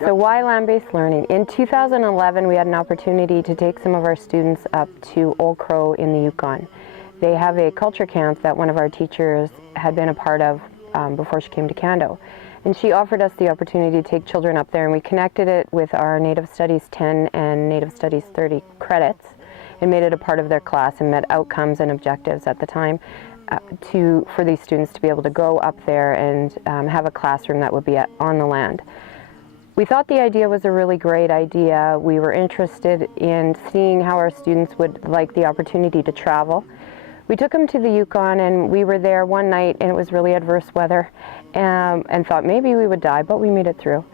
So why land-based learning? In 2011, we had an opportunity to take some of our students up to Old Crow in the Yukon. They have a culture camp that one of our teachers had been a part of before she came to Cando. And she offered us the opportunity to take children up there, and we connected it with our Native Studies 10 and Native Studies 30 credits and made it a part of their class and met outcomes and objectives at the time for these students to be able to go up there and have a classroom that would be on the land. We thought the idea was a really great idea. We were interested in seeing how our students would like the opportunity to travel. We took them to the Yukon, and we were there one night, and it was really adverse weather, and thought maybe we would die, but we made it through.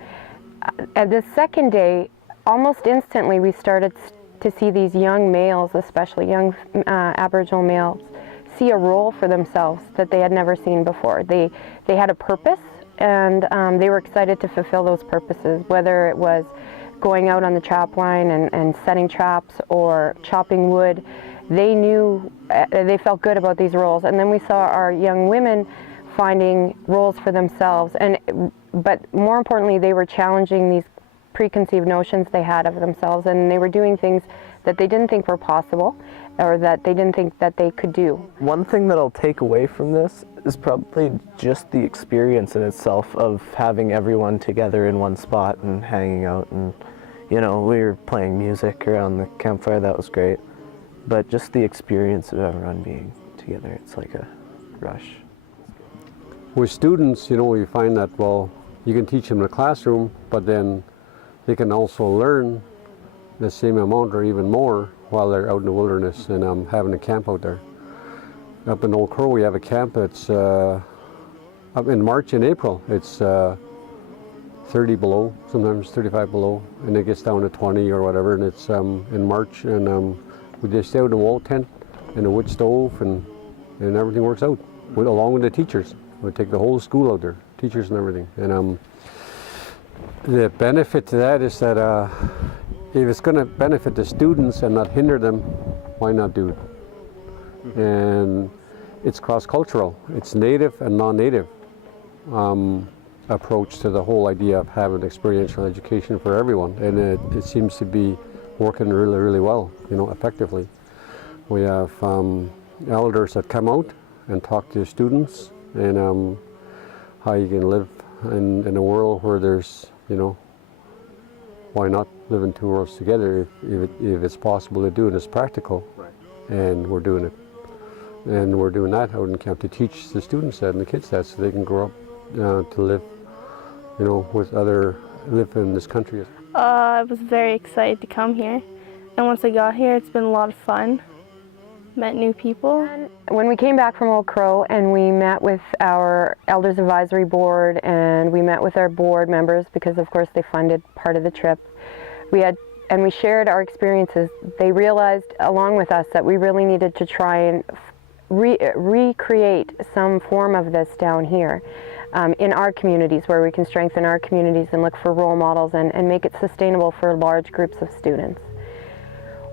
At the second day, almost instantly, we started to see these young males, especially young Aboriginal males, see a role for themselves that they had never seen before. They had a purpose, and they were excited to fulfill those purposes, whether it was going out on the trap line and setting traps or chopping wood. They knew, they felt good about these roles. And then we saw our young women finding roles for themselves, but more importantly, they were challenging these preconceived notions they had of themselves, and they were doing things that they didn't think were possible or that they didn't think that they could do. One thing that I'll take away from this is probably just the experience in itself of having everyone together in one spot and hanging out, and you know, we were playing music around the campfire. That was great, but just the experience of everyone being together, it's like a rush. With students, you know, you find that, well, you can teach them in the classroom, but then they can also learn the same amount or even more while they're out in the wilderness and having a camp out there. Up in Old Crow, we have a camp that's up in March and April. It's 30 below, sometimes 35 below, and it gets down to 20 or whatever, and it's in March, and we just stay out in a wall tent and a wood stove, and everything works out, along with the teachers. We take the whole school out there, teachers and everything. And the benefit to that is that if it's going to benefit the students and not hinder them, why not do it? And it's cross-cultural. It's native and non-native approach to the whole idea of having experiential education for everyone, and it seems to be working really, really well, you know, effectively. We have elders that come out and talk to students, and how you can live in a world where there's, you know, why not live in two worlds together if it's possible to do it, it's practical. Right. And we're doing it. And we're doing that out in camp to teach the students that and the kids that, so they can grow up to live, you know, live in this country. I was very excited to come here, and once I got here, it's been a lot of fun. Met new people. When we came back from Old Crow and we met with our Elders Advisory Board and we met with our board members, because of course they funded part of the trip, we shared our experiences. They realized along with us that we really needed to try and recreate some form of this down here in our communities, where we can strengthen our communities and look for role models and make it sustainable for large groups of students.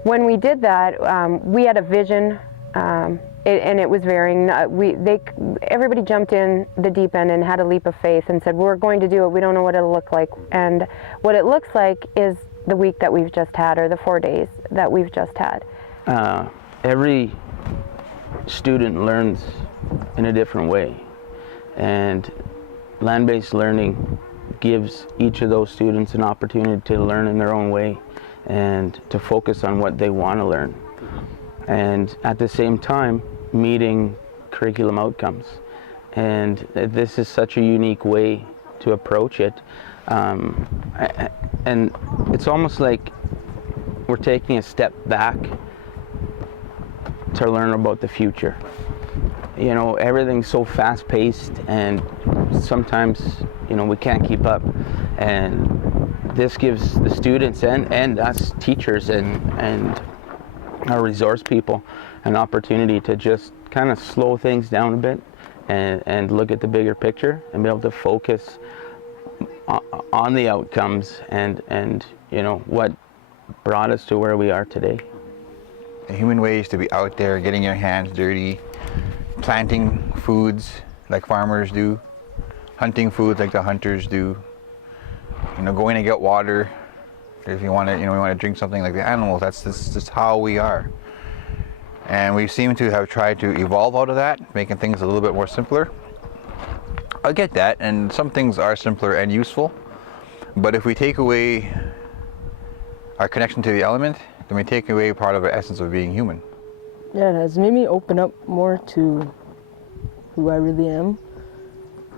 When we did that, we had a vision, and it was varying. Everybody jumped in the deep end and had a leap of faith and said, we're going to do it, we don't know what it'll look like. And what it looks like is the week that we've just had, or the 4 days that we've just had. Every student learns in a different way, and land-based learning gives each of those students an opportunity to learn in their own way and to focus on what they want to learn, and at the same time meeting curriculum outcomes. And this is such a unique way to approach it, and it's almost like we're taking a step back to learn about the future. you know, everything's so fast-paced, and sometimes, you know, we can't keep up. And this gives the students and us teachers and our resource people an opportunity to just kind of slow things down a bit and look at the bigger picture and be able to focus on the outcomes and you know, what brought us to where we are today. The human way is to be out there, getting your hands dirty, planting foods like farmers do, hunting foods like the hunters do, you know, going to get water if you want to, you know, you want to drink something like the animals. That's just how we are. And we seem to have tried to evolve out of that, making things a little bit more simpler. I get that, and some things are simpler and useful, but if we take away our connection to the element, then we take away part of the essence of being human. Yeah, it has made me open up more to who I really am,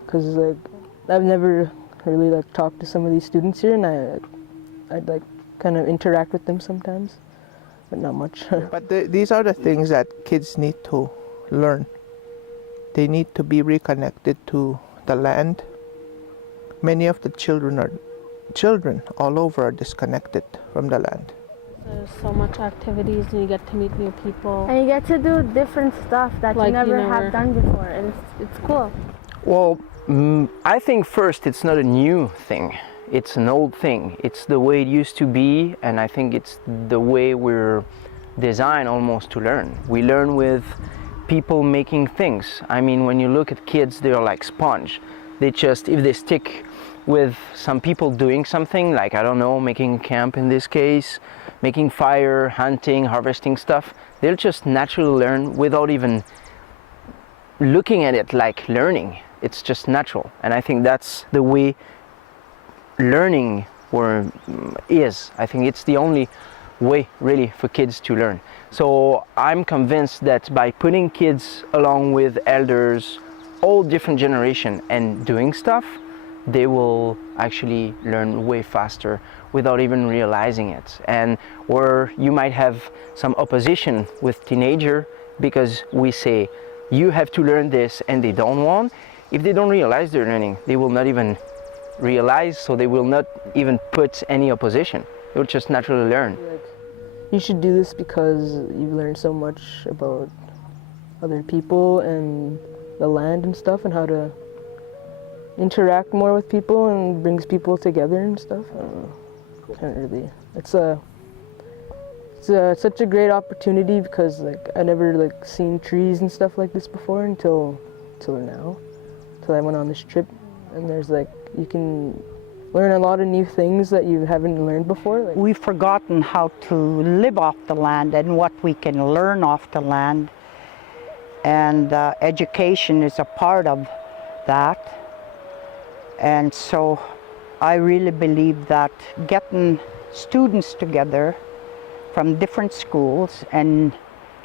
because like I've never really like talked to some of these students here, and I'd like kind of interact with them sometimes, but not much. But these are the things that kids need to learn. They need to be reconnected to the land. Many of the children all over are disconnected from the land. There's so much activities, and you get to meet new people. And you get to do different stuff that Like you never you have done before, and it's cool. Well, I think first it's not a new thing. It's an old thing. It's the way it used to be, and I think it's the way we're designed almost to learn. We learn with people making things. I mean, when you look at kids, they are like sponge. They just, if they stick with some people doing something, like, I don't know, making camp in this case, making fire, hunting, harvesting stuff, they'll just naturally learn without even looking at it like learning. It's just natural. And I think that's the way learning is. I think it's the only way really for kids to learn. So I'm convinced that by putting kids along with elders, all different generations, and doing stuff, they will actually learn way faster without even realizing it. And where you might have some opposition with teenager because we say you have to learn this and they don't want, if they don't realize they're learning, they will not even realize, so they will not even put any opposition. They'll just naturally learn. You should do this because you learn so much about other people and the land and stuff, and how to interact more with people, and brings people together and stuff. I don't know. Can't really. It's such a great opportunity, because like I never like seen trees and stuff like this before until now, till I went on this trip. And there's like, you can learn a lot of new things that you haven't learned before. Like, we've forgotten how to live off the land and what we can learn off the land. And education is a part of that. And so I really believe that getting students together from different schools and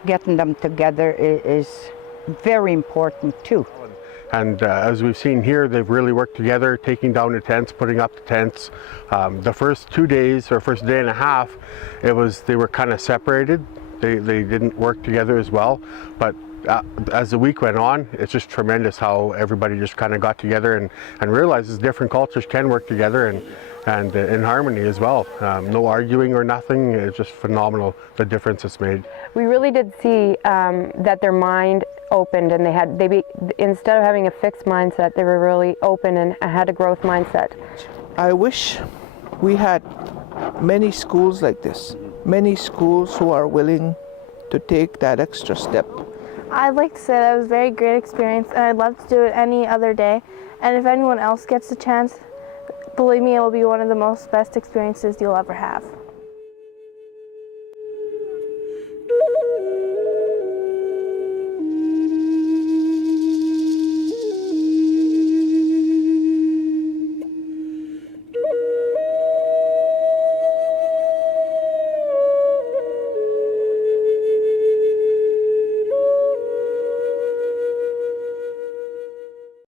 getting them together is very important too. And as we've seen here, they've really worked together, taking down the tents, putting up the tents. The first 2 days, or first day and a half, they were kind of separated. They didn't work together as well. But as the week went on, it's just tremendous how everybody just kind of got together and realizes different cultures can work together and in harmony as well. No arguing or nothing. It's just phenomenal, the difference it's made. We really did see that their mind opened, and instead of having a fixed mindset, they were really open and had a growth mindset. I wish we had many schools like this, many schools who are willing to take that extra step. I'd like to say that it was a very great experience, and I'd love to do it any other day. And if anyone else gets the chance, believe me, it will be one of the best experiences you'll ever have.